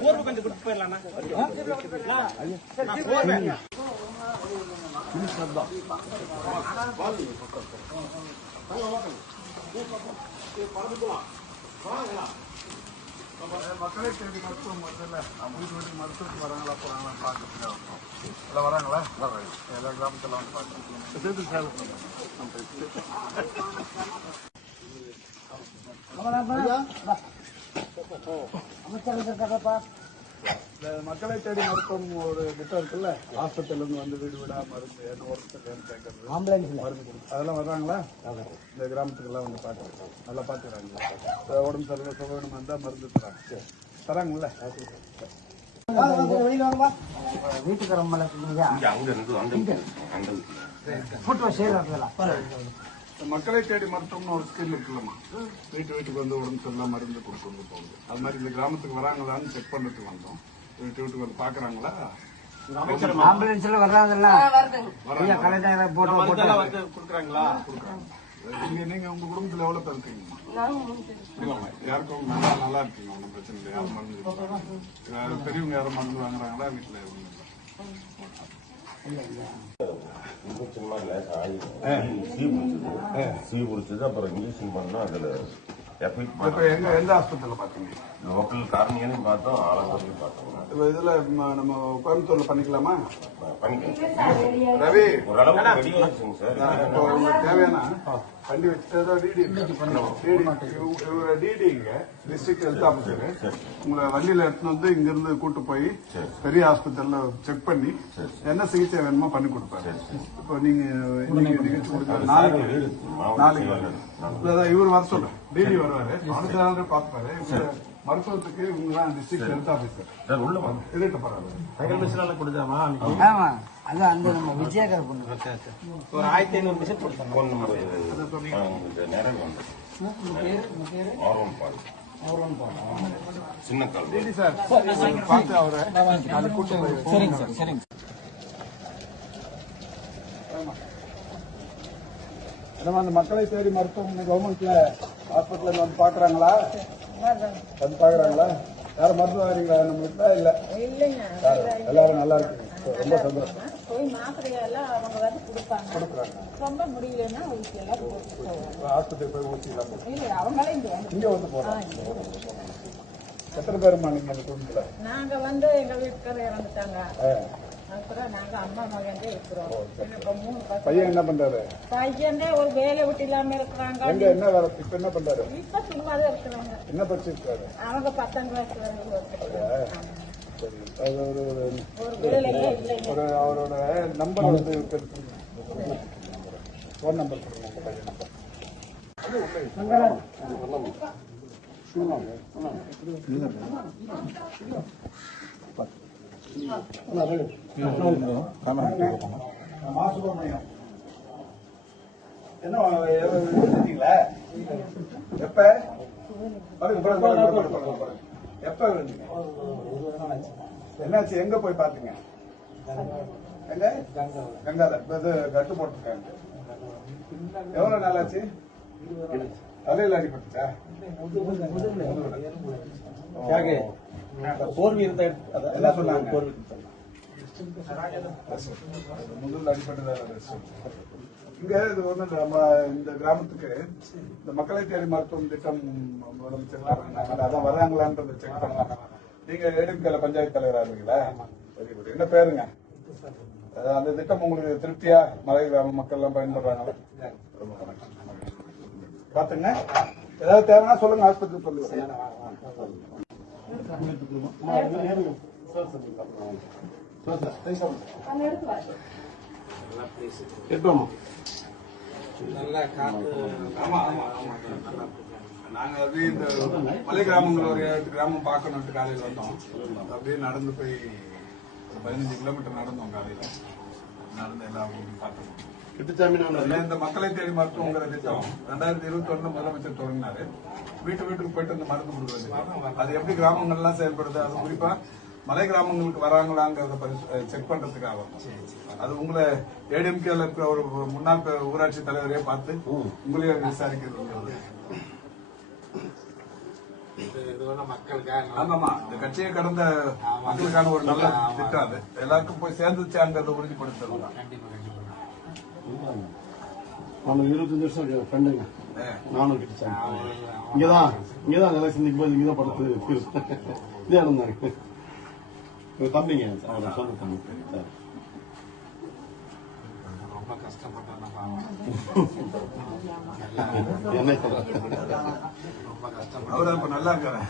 போர்வை கொஞ்சம் கொடுத்து போயிடலாம். மக்களை தேடி மருத்துவம் முதல்ல வீட்டு வீட்டுக்கு மருத்துவத்துக்கு வராங்களா போறாங்களா பார்க்கறதுக்காக இருக்கும். எல்லாம் வராங்களா? எல்லா கிராமத்தில் வந்து பார்க்குறேன். மக்களை தேடி மருத்துவம் ஒரு திட்டம் இருக்குல்ல, ஹாஸ்பிட்டல் இருந்து வந்து வீடு வீடா மருந்து என்ன ஒருத்தர் கேட்கறது, மருந்து கொடுத்து அதெல்லாம் வர்றாங்களா? இந்த கிராமத்துக்கு எல்லாம் வந்து பார்க்குறாங்க, நல்லா பார்த்துக்கிறாங்க. உடம்பு சரியில்லை சுகவீனமாக இருந்தால் மருந்து தராங்க, தராங்கல்ல. மக்களை தேடி மருத்துவம்னு ஒரு ஸ்கீம் இருக்குல்லம்மா, வீட்டுக்கு வந்து உடம்பு சரியில்லை மருந்து கொடுக்கணும் போகுது. அது மாதிரி இந்த கிராமத்துக்கு வராங்களான்னு செக் பண்ணுறதுக்கு வந்தோம். வீட்டுக்கு வந்து பாக்குறாங்களா? ஆம்புலன்ஸ்ல வர்றாங்கல்ல, கொடுக்குறாங்களா? நீங்க உங்க குடும்பத்துல எவ்வளவு பேர் இருக்கீங்கம்மா? யாருக்கும் நல்லா இருக்கீங்க, ஒன்றும் பிரச்சனை இல்லை. யாரும் மருந்து பெரியவங்க யாரும் மருந்து வாங்குறாங்களா வீட்டுல? அப்புறம் இன்ஜெக்ஷன் பண்ணா அதுல எந்த ஹாஸ்பிட்டல்ல பாத்தீங்க? லோக்கல் காரணிகளையும் பார்த்தோம், ஆலங்குடியும் பார்த்தோம். இதுல நம்ம கோயம்புத்தூர்ல பண்ணிக்கலாமா? பண்ணிக்கலாம். ரவி ஓரளவுக்கு ரெடி ஆயிடுச்சுங்க சார். உங்களுக்கு தேவையான வண்டி வச்சுட்டு டிடிங்க டிஸ்ட்ரிக்ட் ஹெல்த் ஆபீசர் உங்களை வண்டியில எடுத்துன்னு வந்து இங்க இருந்து கூட்டு போய் பெரிய ஹாஸ்பிட்டல்ல செக் பண்ணி என்ன சிகிச்சை வேணுமோ பண்ணி கொடுப்பாரு. இப்போ நீங்க நிகழ்ச்சி கொடுக்க நாளைக்கு இவர் வர சொல்றேன், டிடி வருவாரு, அடுத்த நாள் பார்ப்பாரு. மருத்துவத்துக்கு இவங்க தான் டிஸ்ட்ரிக்ட் ஹெல்த் ஆபீசர். எதிர்த்து ஆமா, அதான் அந்த நம்ம விஜயகர பொண்ணு ஒரு 1500 மிஷன் கொடுத்தாங்க. சின்ன கால் சார் பார்த்து அவரை கூட்டு போய். சரிங்க சார், சரிங்க சார். அந்த மக்களை தேடி மருத்துவம் கவர்மெண்ட்ல ஹாஸ்பிட்டல் வந்து பாக்குறாங்களா? வந்து பாக்குறாங்களா? யாரும் மருத்துவம் வரீங்களா நம்ம வீட்டுல? இல்ல எல்லாரும் நல்லா இருக்கு, ரொம்ப சந்தோஷம். போய் மாத்திரையெல்லாம் அவங்க வந்து கொடுப்பாங்க, ரொம்ப முடியலன்னா ஹாஸ்பிட்டல் போய் ஊசிக்கலாம். இல்ல அவங்களே இங்க வந்து போறாங்க. எத்தனை பேருமா நீங்க அந்த குடும்பத்துல? நாங்க வந்து எங்க வீட்டுக்காரர் இறந்துட்டாங்க, அப்புறம் நாங்க அம்மா மகன்டே இருக்கிறோம். 3 பையன் என்ன பண்றாரு? பையனே ஒரு வேலை விட்டு இல்லாம இருக்கிறாங்க. என்ன வேலை இப்ப என்ன பண்றாரு? இப்ப சும்மாதான் இருக்கிறாங்க. என்ன படிச்சிருக்காரு? அவங்க 10ஆம் கிளாஸ் வரைக்கும். ஒரு வேலையே இல்லைங்க. அவரோட நம்பர் வந்து போன் நம்பர் கொடுங்க, பையன் நம்பர். மாசுபமையம் என்ன எப்ப எப்ப என்னாச்சு? எங்க போய் பாத்தீங்க? எங்க? கங்கால இது கட்டு போட்டிருக்காங்க. எவ்வளவு நாளாச்சு? தலையில அடிபட்டுச்சா? என்ன சொன்னாங்க? முதல்ல அடிப்பட்டதா? இங்க இது வந்து நம்ம இந்த கிராமத்துக்கு இந்த மக்களை தேடி மருத்துவம் திட்டம் அதான் வர்றாங்களான்றதை செக் பண்ணலாம். நீங்க ஏடிஎம்கேல பஞ்சாயத்து தலைவரா இருக்கீங்களா? என்ன பேருங்க? அந்த திட்டம் உங்களுக்கு திருப்தியா? மலை கிராம மக்கள் எல்லாம் பயன்படுறாங்களா? பாத்துங்க, ஏதாவது தேவைன்னா சொல்லுங்க, ஆஸ்பத்திரி சொல்லுங்க. நாங்க அப்படியே இந்த மலை கிராமங்கள் ஒரு 8 கிராமம் பார்க்கணும் காலையில வந்தோம். அப்படியே நடந்து போய் 15 கிலோமீட்டர் நடந்தோம். காலையில நடந்து எல்லாம் பார்த்தோம். இந்த மக்களை தேடி மருத்துவங்கிற திட்டம் 2021 முதலமைச்சர் தொடங்கினாரு. வீட்டுக்கு போயிட்டு இந்த மருந்து கொடுக்குறது, அது எப்படி கிராமங்கள்லாம் செயல்படுது, அது குறிப்பா மலை கிராமங்களுக்கு வராங்களாங்கிறத செக் பண்றதுக்காக. அது உங்களை ஏடிஎம்கேல இருக்கிற ஒரு முன்னாள் ஊராட்சி தலைவரையே பார்த்து உங்களையே விசாரிக்கிறது. ஆமாமா இந்த கட்சியை கடந்த மக்களுக்கான ஒரு நல்ல திட்டம் அது எல்லாருக்கும் போய் சேர்ந்துச்சாங்கிறத உறுதிப்படுத்துறது தான். நம்ம 25 வருஷம் ஃப்ரெண்டுங்க. நானும் கிட்டச்சாங்க. இங்கதான் எல்லாம் சிந்திக்கும் போது இங்கதான் படுத்து இதே இருந்தாங்க. தம்பிங்க அவர் சொந்த தம்பி சார். என்ன அவர் இப்ப நல்லா இருக்காரு.